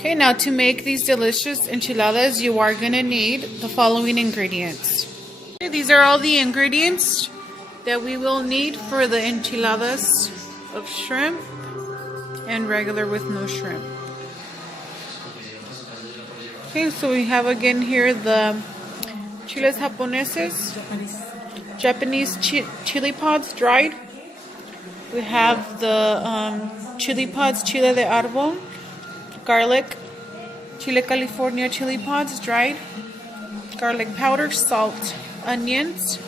Okay, now to make these delicious enchiladas, you are going to need the following ingredients. Okay, these are all the ingredients that we will need for the enchiladas of shrimp and regular with no shrimp. Okay, so we have again here the chiles japoneses, Japanese chili pods dried. We have the chili pods, chile de arbol, garlic, Chile California chili pods dried, garlic powder, salt, onions,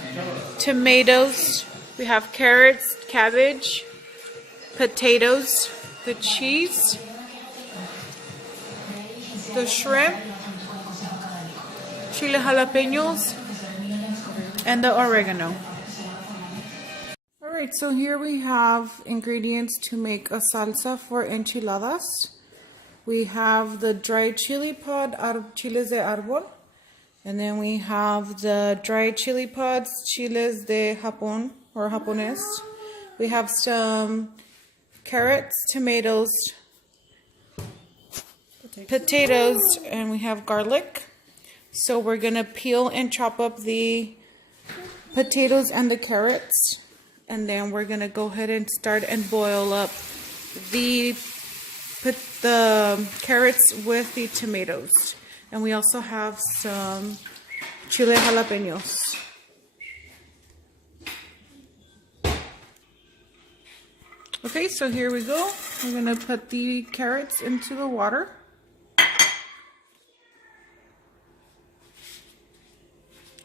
tomatoes. We have carrots, cabbage, potatoes, the cheese, the shrimp, chile jalapenos, and the oregano. Alright, so here we have ingredients to make a salsa for enchiladas. We have the dried chili pod out of chiles de arbol. And then we have the dried chili pods, chiles de Japón or japonés. We have some carrots, tomatoes, potatoes, and we have garlic. So we're going to peel and chop up the potatoes and the carrots. And then we're going to go ahead and start and boil up the carrots with the tomatoes. And we also have some chile jalapenos. Okay, so here we go. We're going to put the carrots into the water.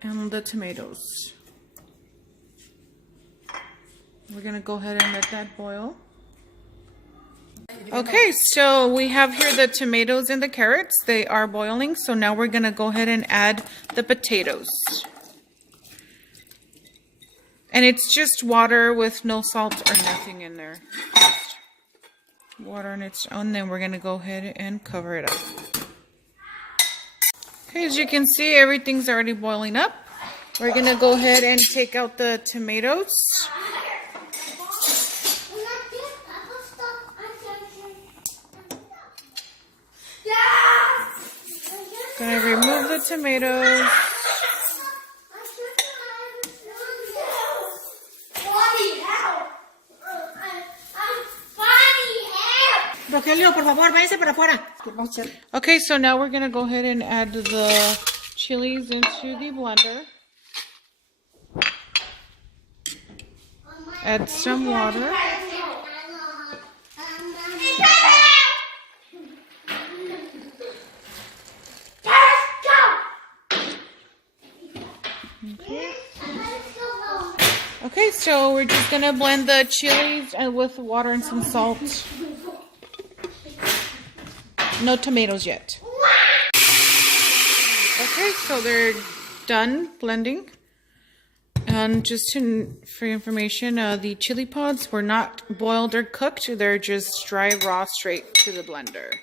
And the tomatoes. We're going to go ahead and let that boil. Okay, so we have here the tomatoes and the carrots. They are boiling, so now we're going to go ahead and add the potatoes. And it's just water with no salt or nothing in there. Just water on its own. Then we're going to go ahead and cover it up. Okay, as you can see, everything's already boiling up. We're going to go ahead and take out the tomatoes. Gonna remove the tomatoes. Rogelio, por favor, váyase para afuera. Okay, so now we're gonna go ahead and add the chilies into the blender. Add some water. Okay, so we're just gonna blend the chilies and with water and some salt. No tomatoes yet. Okay, so they're done blending. And just for your information, the chili pods were not boiled or cooked. They're just dry, raw, straight to the blender.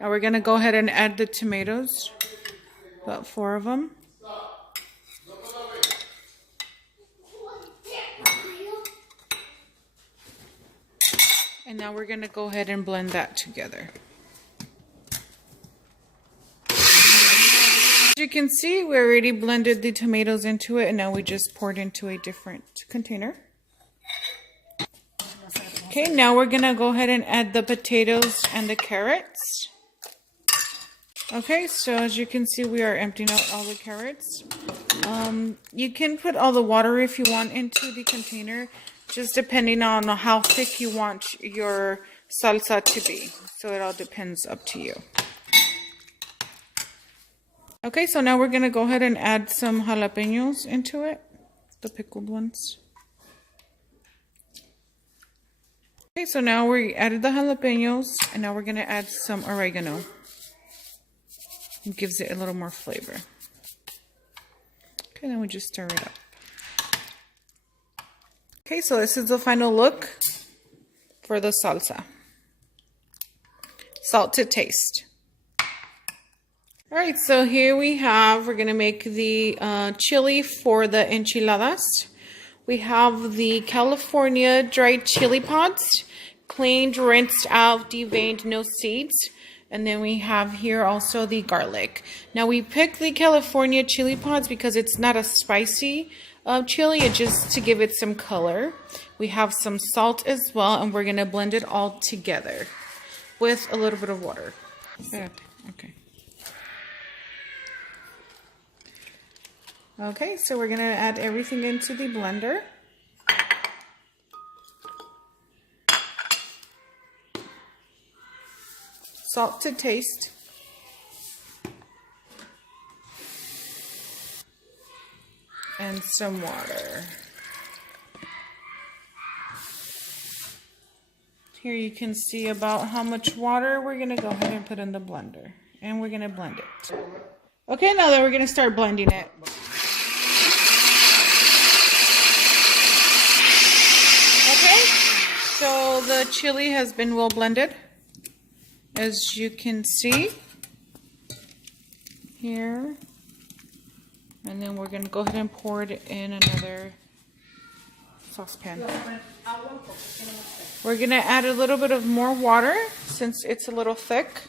Now we're gonna go ahead and add the tomatoes. About 4 of them. And now we're going to go ahead and blend that together. As you can see, we already blended the tomatoes into it, and now we just poured into a different container. Okay, now we're going to go ahead and add the potatoes and the carrots. Okay, so as you can see, we are emptying out all the carrots. You can put all the water if you want into the container, just depending on how thick you want your salsa to be. So it all depends up to you. Okay, so now we're going to go ahead and add some jalapenos into it, the pickled ones. Okay, so now we added the jalapenos, and now we're going to add some oregano. It gives it a little more flavor. Okay, then we just stir it up. Okay, so this is the final look for the salsa. Salt to taste. Alright, so here we have, we're going to make the chili for the enchiladas. We have the California dried chili pods, cleaned, rinsed out, deveined, no seeds. And then we have here also the garlic. Now we picked the California chili pods because it's not a spicy chili, it's just to give it some color. We have some salt as well, and we're going to blend it all together with a little bit of water. Okay. Okay, so we're going to add everything into the blender. Salt to taste. And some water. Here you can see about how much water we're going to go ahead and put in the blender. And we're going to blend it. Okay, now that we're going to start blending it. Okay, so the chili has been well blended. As you can see here, and then we're going to go ahead and pour it in another saucepan. We're going to add a little bit of more water since it's a little thick.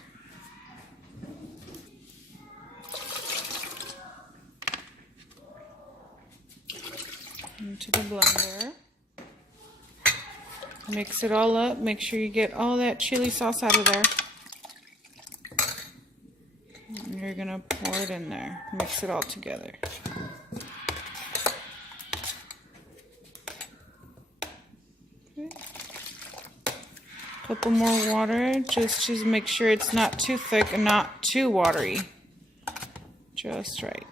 Into the blender. Mix it all up. Make sure you get all that chili sauce out of there. And you're going to pour it in there. Mix it all together. Okay. Couple more water. Just make sure it's not too thick and not too watery. Just right.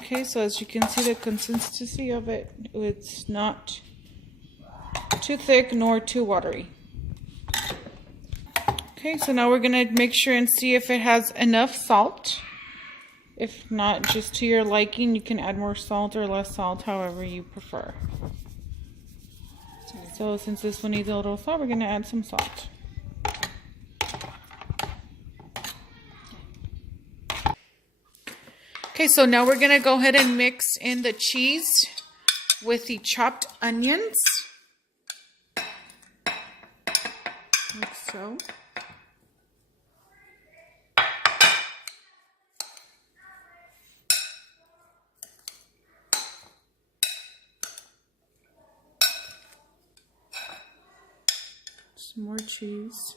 Okay, so as you can see, the consistency of it, it's not too thick nor too watery. Okay, so now we're going to make sure and see if it has enough salt. If not, just to your liking, you can add more salt or less salt, however you prefer. So since this one needs a little salt, we're going to add some salt. Okay, so now we're going to go ahead and mix in the cheese with the chopped onions. Like so. Some more cheese.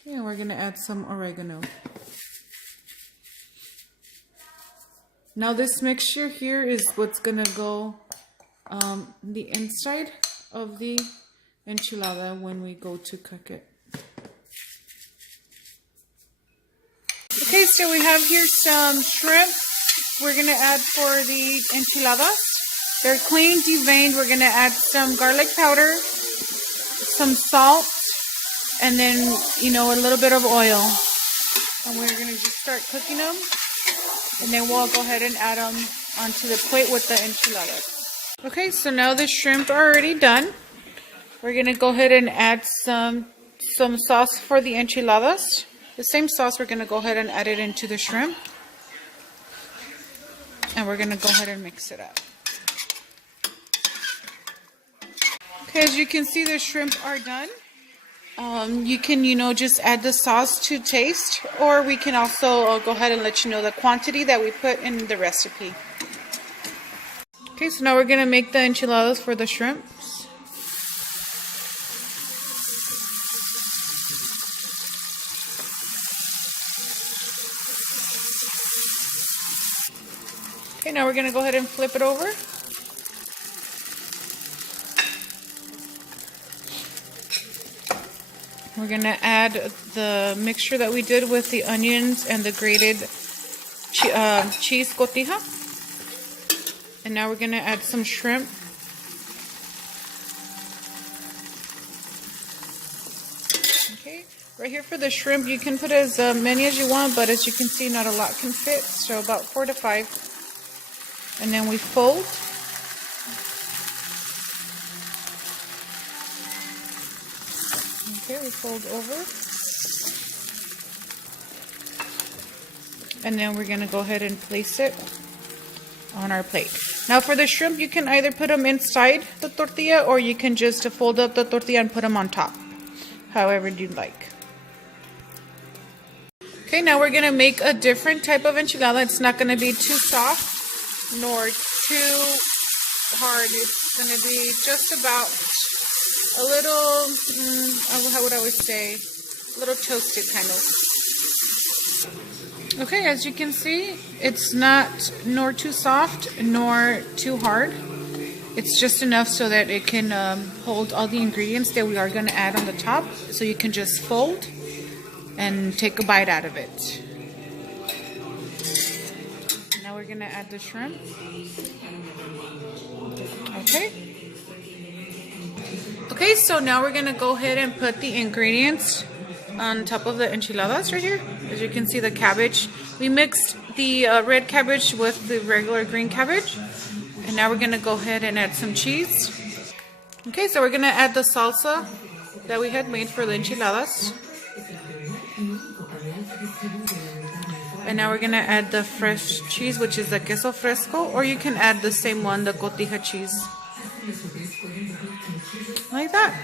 Okay, and we're going to add some oregano. Now this mixture here is what's going to go the inside of the enchilada when we go to cook it. Okay, so we have here some shrimp we're going to add for the enchiladas. They're clean, deveined. We're going to add some garlic powder, some salt, and then, you know, a little bit of oil. And we're going to just start cooking them. And then we'll go ahead and add them onto the plate with the enchiladas. Okay, so now the shrimp are already done. We're going to go ahead and add some sauce for the enchiladas. The same sauce, we're going to go ahead and add it into the shrimp. And we're going to go ahead and mix it up. Okay, as you can see, the shrimp are done. You can, you know, just add the sauce to taste, or we can also go ahead and let you know the quantity that we put in the recipe. Okay, so now we're going to make the enchiladas for the shrimps. Okay, now we're going to go ahead and flip it over. We're going to add the mixture that we did with the onions and the grated cheese cotija. And now we're going to add some shrimp. Okay, right here for the shrimp, you can put as many as you want, but as you can see, not a lot can fit. So about 4 to 5. And then we fold. Okay, we fold over. And then we're going to go ahead and place it on our plate. Now for the shrimp, you can either put them inside the tortilla or you can just fold up the tortilla and put them on top, however you'd like. Okay, now we're going to make a different type of enchilada. It's not going to be too soft nor too hard. It's going to be just about a little, how would I always say, a little toasted kind of. Okay, as you can see, it's not nor too soft nor too hard. It's just enough so that it can hold all the ingredients that we are going to add on the top. So you can just fold and take a bite out of it. Now we're going to add the shrimp. Okay. Okay, so now we're going to go ahead and put the ingredients on top of the enchiladas right here. As you can see, the cabbage. We mixed the red cabbage with the regular green cabbage. And now we're going to go ahead and add some cheese. Okay, so we're going to add the salsa that we had made for the enchiladas. And now we're going to add the fresh cheese, which is the queso fresco, or you can add the same one, the cotija cheese. Like that.